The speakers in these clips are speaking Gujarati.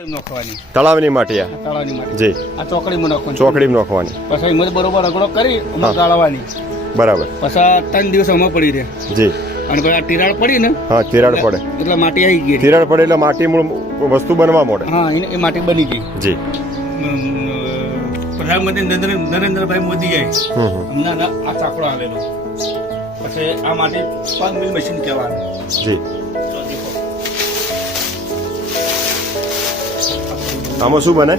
ચોકડીમાં નાખવાની. તળાવની માટી આ? આ તળાવની માટે. જી. આ ચોકડીમાં નાખવાની. ચોકડીમાં નાખવાની. પછી એમાં બરોબર અગડો કરી તળાવવાની એમાં ગાળવાની. બરાબર. પછી ત્રણ દિવસ આમાં પડી રહે. જી. અને પછી આ તિરાડ પડી ને હા તિરાડ પડે. એટલે માટી આવી ગઈ. તિરાડ પડે એટલે માટી મૂળ વસ્તુ બનવા મળે હા એને એ માટી બની ગઈ. જી. પ્રધાનમંત્રી નરેન્દ્ર નરેન્દ્રભાઈ મોદીએ હમ હમ. હમણાં આ ચાકડો આવેલો પછી આ માટી પગ મિલ મશીન કહેવાનું જી. આમાં શું બને?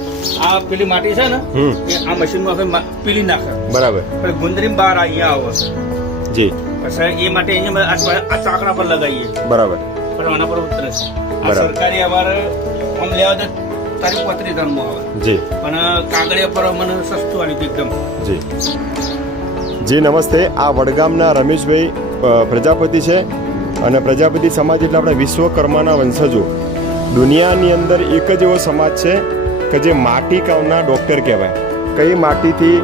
આ પેલી માટી છે ને આ મશીનમાં આપણે પીલી નાખે. બરાબર. પણ ગુંદરી બહાર અહીંયા આવે જી. પછી એ માટે અહીંયા આ ચાકડા પર લગાવીએ. બરાબર. પણ આના પર ઉતરે છે. સરકારી અમારે આમ લેવા દે તારીખ પત્રી ધર્મ આવે. જી. પણ કાગળિયા પર મને સસ્તું આવી એકદમ. જી. જી નમસ્તે. આ વડગામના રમેશભાઈ પ્રજાપતિ છે. અને પ્રજાપતિ સમાજ એટલે આપણે વિશ્વકર્માના વંશજો. દુનિયાની અંદર એક જ એવો સમાજ છે કે જે માટી કામના ડૉક્ટર કહેવાય. કઈ માટીથી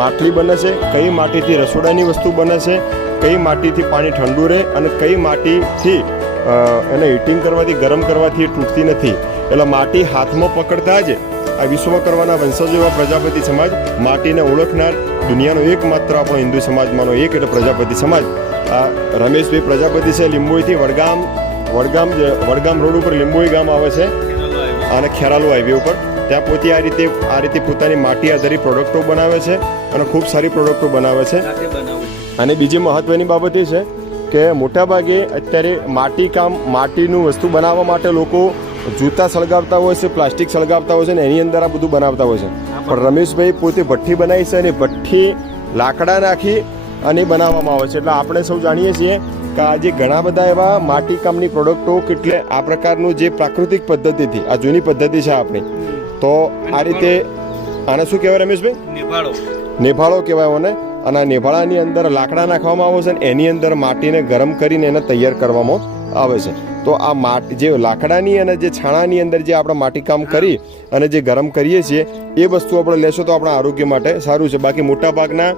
માટલી બને છે, કઈ માટીથી રસોડાની વસ્તુ બને છે, કઈ માટીથી પાણી ઠંડુ રહે અને કઈ માટીથી એને હીટિંગ કરવાથી, ગરમ કરવાથી તૂટતી નથી. એટલે માટી હાથમાં પકડતા જ આ વિશ્વકર્માના વંશજો એવા પ્રજાપતિ સમાજ માટીને ઓળખનાર દુનિયાનો એકમાત્ર આપણો હિન્દુ સમાજમાંનો એક એટલે પ્રજાપતિ સમાજ. આ રમેશભાઈ પ્રજાપતિ છે, લીંબોઈથી વડગામ વડગામ વડગામ રોડ ઉપર લીંબોઈ ગામ આવે છે અને ખેરાલુ હાઈવે ઉપર. ત્યાં પોતે આ રીતે આ રીતે પોતાની માટી આધારિત પ્રોડક્ટો બનાવે છે અને ખૂબ સારી પ્રોડક્ટો બનાવે છે. અને બીજી મહત્ત્વની બાબત એ છે કે મોટાભાગે અત્યારે માટી કામ માટીનું વસ્તુ બનાવવા માટે લોકો જૂતા સળગાવતા હોય છે પ્લાસ્ટિક સળગાવતા હોય છે ને એની અંદર આ બધું બનાવતા હોય છે. પણ રમેશભાઈ પોતે ભઠ્ઠી બનાવી છે અને ભઠ્ઠી લાકડા નાખી અને બનાવવામાં આવે છે. એટલે આપણે સૌ જાણીએ છીએ આજે ઘણા બધા એવા માટી કામની પ્રોડક્ટો કેટલે આ પ્રકારનું જે પ્રાકૃતિક પદ્ધતિથી આ જૂની પદ્ધતિ છે આપણી. તો આ રીતે આને શું કહેવાય રમેશભાઈ? નેભાળો. નેભાળો કહેવાય મને અને આ નેભાળાની અંદર લાકડા નાખવામાં આવે છે અને એની અંદર માટીને ગરમ કરીને એને તૈયાર કરવામાં આવે છે. તો આ માટી જે લાકડાની અને જે છાણાની અંદર જે આપણે માટીકામ કરી અને જે ગરમ કરીએ છીએ, એ વસ્તુ આપણે લેશો તો આપણા આરોગ્ય માટે સારું છે. બાકી મોટા ભાગના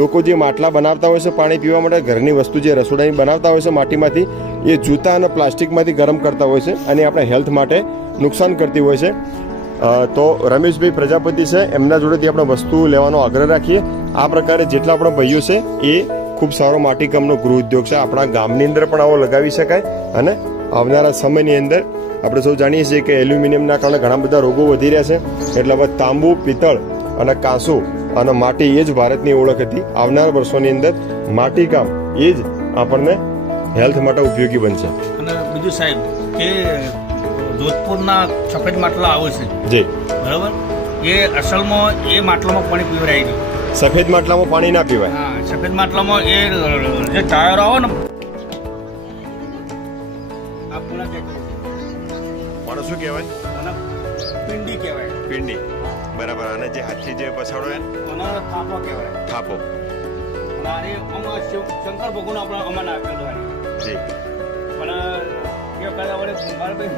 લોકો જે માટલા બનાવતા હોય છે, પાણી પીવા માટે ઘરની વસ્તુ જે રસોડાની બનાવતા હોય છે માટીમાંથી, એ જૂતા અને પ્લાસ્ટિકમાંથી ગરમ કરતા હોય છે અને આપણા હેલ્થ માટે નુકસાન કરતી હોય છે. તો રમેશભાઈ પ્રજાપતિ છે, એમના જોડેથી આપણે વસ્તુ લેવાનો આગ્રહ રાખીએ. આ પ્રકારે જેટલા આપણા ભાઈઓ છે, એ ખૂબ સારો માટીકામનો ગૃહ ઉદ્યોગ છે. આપણા ગામની અંદર પણ આવો લગાવી શકાય અને આવનારા સમયની અંદર આપણે સૌ જાણીએ છીએ કે એલ્યુમિનિયમના કારણે ઘણા બધા રોગો વધી રહ્યા છે. એટલે હવે તાંબુ પિત્તળ અને કાંસુ અને માટી એ જ ભારતની ઓળખ હતી. આવનારા વર્ષોની અંદર માટીકામ એ જ આપણને હેલ્થ માટે ઉપયોગી બનશે. અને બીજું સાહેબ કે જોધપુરના સફેદ માટલા આવે છે. જી. બરાબર? એ અસલમાં એ માટલામાં પાણી પીવરાય નહીં. સફેદ માટલામાં પાણી ના પીવાય. સફેદ માટલામાં એ જે ટાયરો આવે ને કે પણ શું કહેવાય? અને પિંડી કહેવાય. પિંડી. બરાબર. અને જે હાથથી જે પછાડો એ અને થાપો કહેવાય. થાપો. આને આમાં શંકર ભગવાન આપણે અમાન આપેલો જી. પણ એ કદાચ વડે ભાઈ